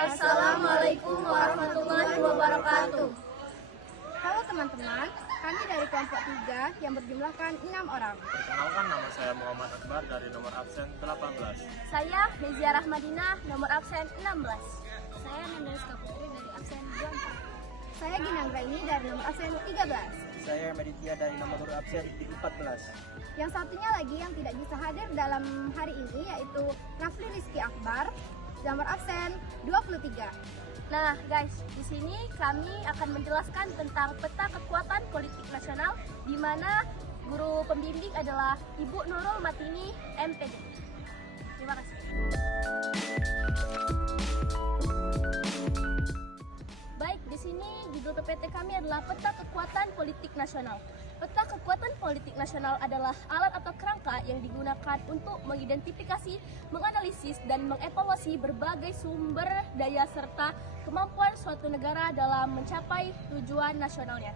Assalamualaikum warahmatullahi wabarakatuh. Halo teman-teman, kami dari kelompok 3 yang berjumlahkan 6 orang. Perkenalkan, nama saya Muhammad Akbar dari nomor absen 18. Saya Mezia Rahmadina, nomor absen 16. Saya Nandariska Putri dari absen 24. Saya Ginanggraini dari nomor absen 13. Saya Meditya dari nomor absen 14. Yang satunya lagi yang tidak bisa hadir dalam hari ini yaitu Rafli Rizky Akbar, nomor absen 23. Nah guys, di sini kami akan menjelaskan tentang peta kekuatan politik nasional di mana guru pembimbing adalah Ibu Nurul Matini, MPD. Terima kasih. Baik, di sini judul PPT kami adalah peta kekuatan politik nasional. Peta kekuatan politik nasional adalah alat atau kerangka yang digunakan untuk mengidentifikasi, menganalisis, dan mengevaluasi berbagai sumber daya serta kemampuan suatu negara dalam mencapai tujuan nasionalnya.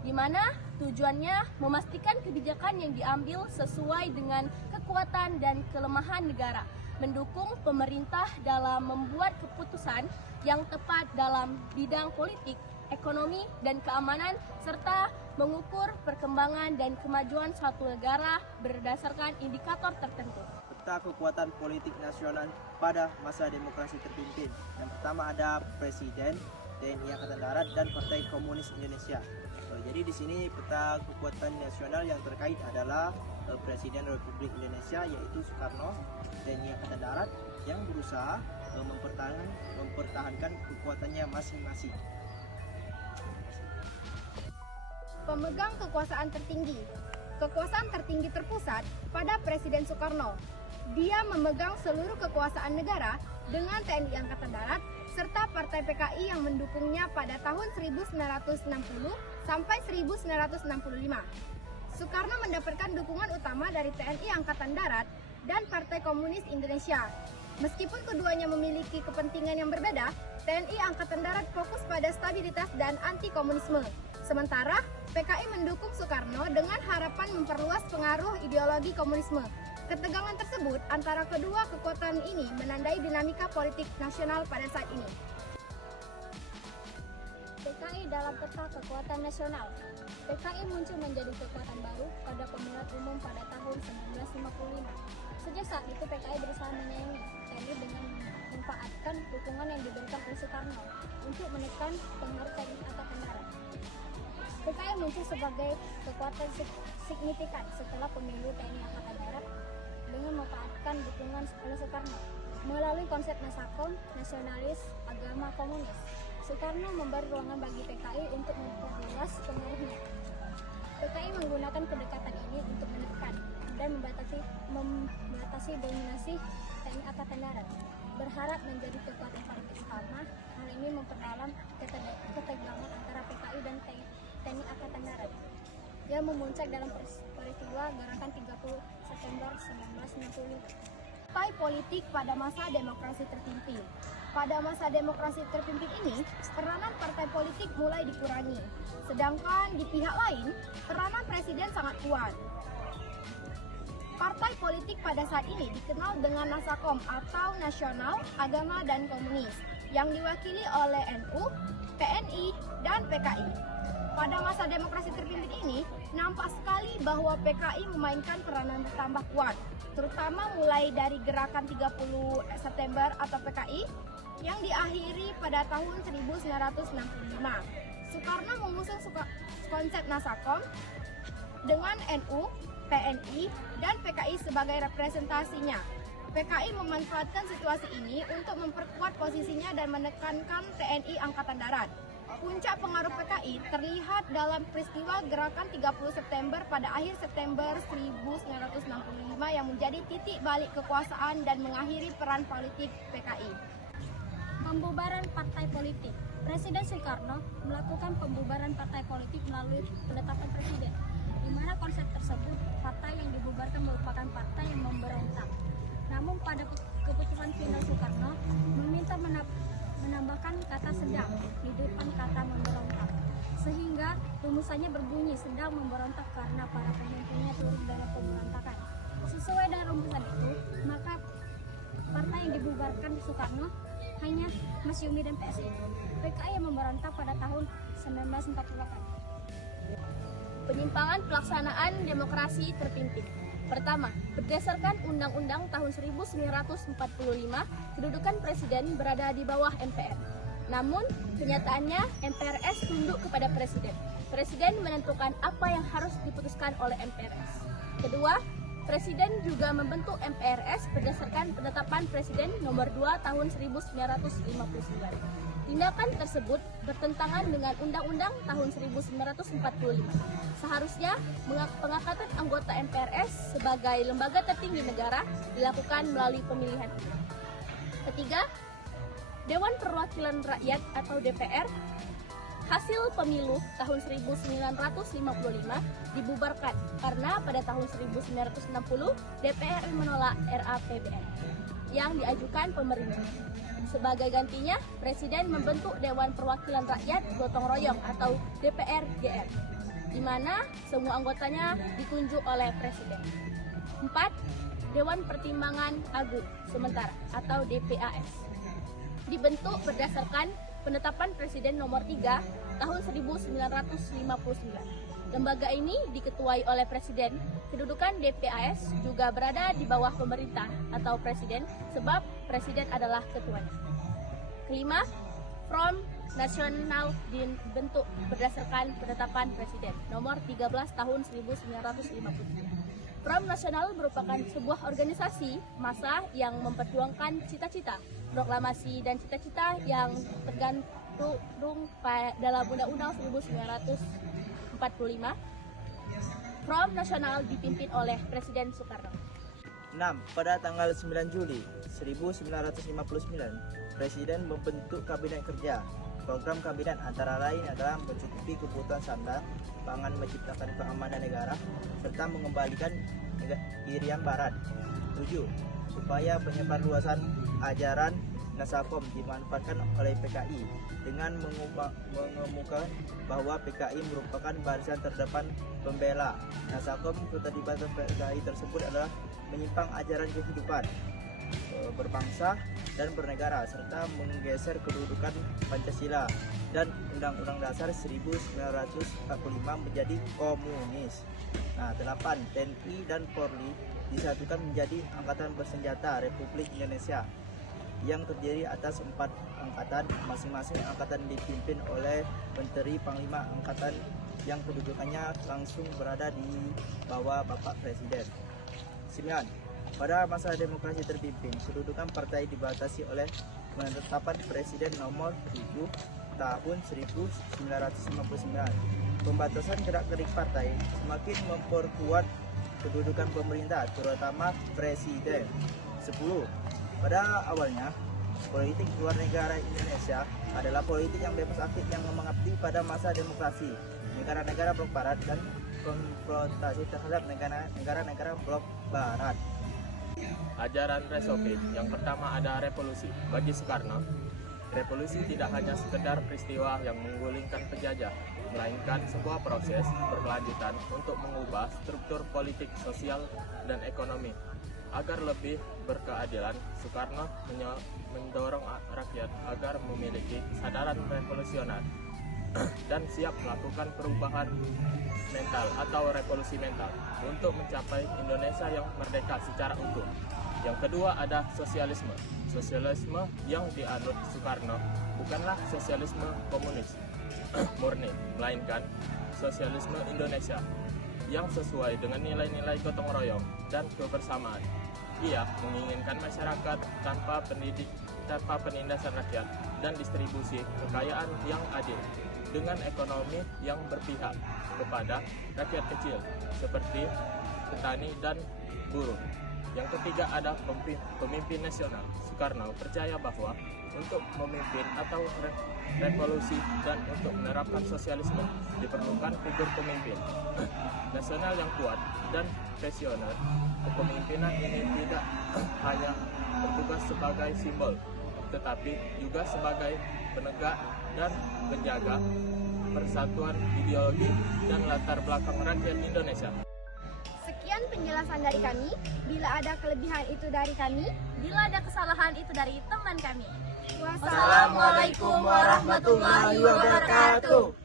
Di mana tujuannya memastikan kebijakan yang diambil sesuai dengan kekuatan dan kelemahan negara, mendukung pemerintah dalam membuat keputusan yang tepat dalam bidang politik, ekonomi, dan keamanan, serta mengukur perkembangan dan kemajuan suatu negara berdasarkan indikator tertentu. Peta kekuatan politik nasional pada masa demokrasi terpimpin. Yang pertama ada Presiden, TNI Angkatan Darat, dan Partai Komunis Indonesia. Jadi di sini peta kekuatan nasional yang terkait adalah Presiden Republik Indonesia yaitu Soekarno, TNI Angkatan Darat yang berusaha mempertahankan kekuatannya masing-masing. Pemegang kekuasaan tertinggi. Kekuasaan tertinggi terpusat pada Presiden Soekarno. Dia memegang seluruh kekuasaan negara dengan TNI Angkatan Darat serta Partai PKI yang mendukungnya pada tahun 1960 sampai 1965. Soekarno mendapatkan dukungan utama dari TNI Angkatan Darat dan Partai Komunis Indonesia. Meskipun keduanya memiliki kepentingan yang berbeda, TNI Angkatan Darat fokus pada stabilitas dan anti-komunisme. Sementara PKI mendukung Soekarno dengan harapan memperluas pengaruh ideologi komunisme. Ketegangan tersebut antara kedua kekuatan ini menandai dinamika politik nasional pada saat ini. PKI dalam peta kekuatan nasional. PKI muncul menjadi kekuatan baru pada pemilihan umum pada tahun 1955. Sejak saat itu PKI berusaha menyaingi TNI dengan memanfaatkan dukungan yang diberikan oleh Soekarno untuk menekan pengaruh TNI Angkatan Darat. PKI muncul sebagai kekuatan signifikan setelah pemilu TNI Angkatan Darat dengan memanfaatkan dukungan oleh Soekarno melalui konsep Nasakom, nasionalis, agama komunis. Soekarno memberi ruangan bagi PKI untuk memperluas pengaruhnya. PKI menggunakan pendekatan ini untuk menekan dan membatasi dominasi TNI Angkatan Darat. Berharap menjadi kekuatan politik utama, hal ini memperdalam ketegangan antara PKI dan TNI Angkatan Darat yang memuncak dalam peristiwa Gerakan 30 September 1965. Partai politik pada masa demokrasi terpimpin. Pada masa demokrasi terpimpin ini, peranan partai politik mulai dikurangi. Sedangkan di pihak lain, peranan presiden sangat kuat. Partai politik pada saat ini dikenal dengan Nasakom atau Nasional, Agama, dan Komunis yang diwakili oleh NU, PNI, dan PKI. Pada masa demokrasi terpimpin ini, nampak sekali bahwa PKI memainkan peranan bertambah kuat, terutama mulai dari Gerakan 30 September atau PKI yang diakhiri pada tahun 1965. Soekarno mengusung konsep Nasakom dengan NU, PNI, dan PKI sebagai representasinya. PKI memanfaatkan situasi ini untuk memperkuat posisinya dan menekankan TNI Angkatan Darat. Puncak pengaruh PKI terlihat dalam peristiwa Gerakan 30 September pada akhir September 1965 yang menjadi titik balik kekuasaan dan mengakhiri peran politik PKI. Pembubaran partai politik. Presiden Soekarno melakukan pembubaran partai politik melalui penetapan presiden, di mana konsep tersebut partai yang dibubarkan merupakan partai yang memberontak. Namun pada keputusan final Soekarno meminta menambahkan kata sedang di depan kata memberontak, sehingga rumusannya berbunyi sedang memberontak karena para pemimpinnya turut dalam pemberontakan. Sesuai dengan rumusan itu, maka partai yang dibubarkan Soekarno hanya Masyumi dan PSI. PKI yang memberontak pada tahun 1948. Penyimpangan pelaksanaan demokrasi terpimpin. Pertama, berdasarkan Undang-Undang tahun 1945, kedudukan presiden berada di bawah MPR. Namun, kenyataannya MPRS tunduk kepada presiden. Presiden menentukan apa yang harus diputuskan oleh MPRS. Kedua, presiden juga membentuk MPRS berdasarkan penetapan Presiden nomor 2 tahun 1959. Tindakan tersebut bertentangan dengan Undang-Undang tahun 1945. Seharusnya pengangkatan anggota MPRS sebagai lembaga tertinggi negara dilakukan melalui pemilihan. Ketiga, Dewan Perwakilan Rakyat atau DPR hasil pemilu tahun 1955 dibubarkan karena pada tahun 1960 DPR menolak RAPBN yang diajukan pemerintah. Sebagai gantinya, Presiden membentuk Dewan Perwakilan Rakyat Gotong Royong atau DPR-GR, di mana semua anggotanya ditunjuk oleh Presiden. 4. Dewan Pertimbangan Agung Sementara atau DPAS dibentuk berdasarkan penetapan Presiden nomor 3 tahun 1959. Lembaga ini diketuai oleh Presiden. Kedudukan DPAS juga berada di bawah pemerintah atau Presiden sebab Presiden adalah ketuanya. Kelima, Front Nasional dibentuk berdasarkan penetapan Presiden nomor 13 tahun 1953. Front Nasional merupakan sebuah organisasi massa yang memperjuangkan cita-cita, proklamasi dan cita-cita yang tergantung dalam Undang-Undang 1945. Front Nasional dipimpin oleh Presiden Soekarno. 6. Pada tanggal 9 Juli 1959, Presiden membentuk Kabinet Kerja. Program kabinet antara lain adalah mencukupi kebutuhan sandang, pangan, menciptakan keamanan negara, serta mengembalikan Irian Barat. 7. Upaya penyebarluasan ajaran Nasakom dimanfaatkan oleh PKI dengan mengemukakan bahwa PKI merupakan barisan terdepan pembela Nasakom. Keterlibatan PKI tersebut adalah menyimpang ajaran kehidupan berbangsa dan bernegara serta menggeser kedudukan Pancasila dan Undang-Undang Dasar 1945 menjadi komunis. 8. TNI dan Polri disatukan menjadi Angkatan Bersenjata Republik Indonesia yang terdiri atas 4 angkatan. Masing-masing angkatan dipimpin oleh Menteri Panglima Angkatan yang kedudukannya langsung berada di bawah Bapak Presiden. 9. Pada masa demokrasi terpimpin, kedudukan partai dibatasi oleh penetapan Presiden nomor 7 tahun 1959. Pembatasan gerak-gerik partai semakin memperkuat kedudukan pemerintah, terutama Presiden. 10. Pada awalnya, politik luar negara Indonesia adalah politik yang bebas aktif yang mengabdi pada masa demokrasi negara-negara blok barat dan konfrontasi terhadap negara-negara blok barat. Ajaran Resopi. Yang pertama ada revolusi. Bagi Soekarno, revolusi tidak hanya sekedar peristiwa yang menggulingkan penjajah, melainkan sebuah proses berkelanjutan untuk mengubah struktur politik, sosial, dan ekonomi. Agar lebih berkeadilan, Soekarno mendorong rakyat agar memiliki kesadaran revolusioner dan siap melakukan perubahan mental atau revolusi mental untuk mencapai Indonesia yang merdeka secara utuh. Yang kedua ada sosialisme. Sosialisme yang dianut Soekarno bukanlah sosialisme komunis murni, melainkan sosialisme Indonesia yang sesuai dengan nilai-nilai gotong royong dan kebersamaan. Ia menginginkan masyarakat tanpa penindasan rakyat dan distribusi kekayaan yang adil dengan ekonomi yang berpihak kepada rakyat kecil seperti petani dan buruh. Yang ketiga ada pemimpin nasional. Soekarno percaya bahwa untuk memimpin atau revolusi dan untuk menerapkan sosialisme diperlukan figur pemimpin nasional yang kuat dan visioner. Kepemimpinan ini tidak hanya bertugas sebagai simbol, tetapi juga sebagai penegak dan penjaga persatuan ideologi dan latar belakang rakyat Indonesia. Sekian penjelasan dari kami. Bila ada kelebihan itu dari kami. Bila ada kesalahan itu dari teman kami. Wassalamualaikum warahmatullahi wabarakatuh.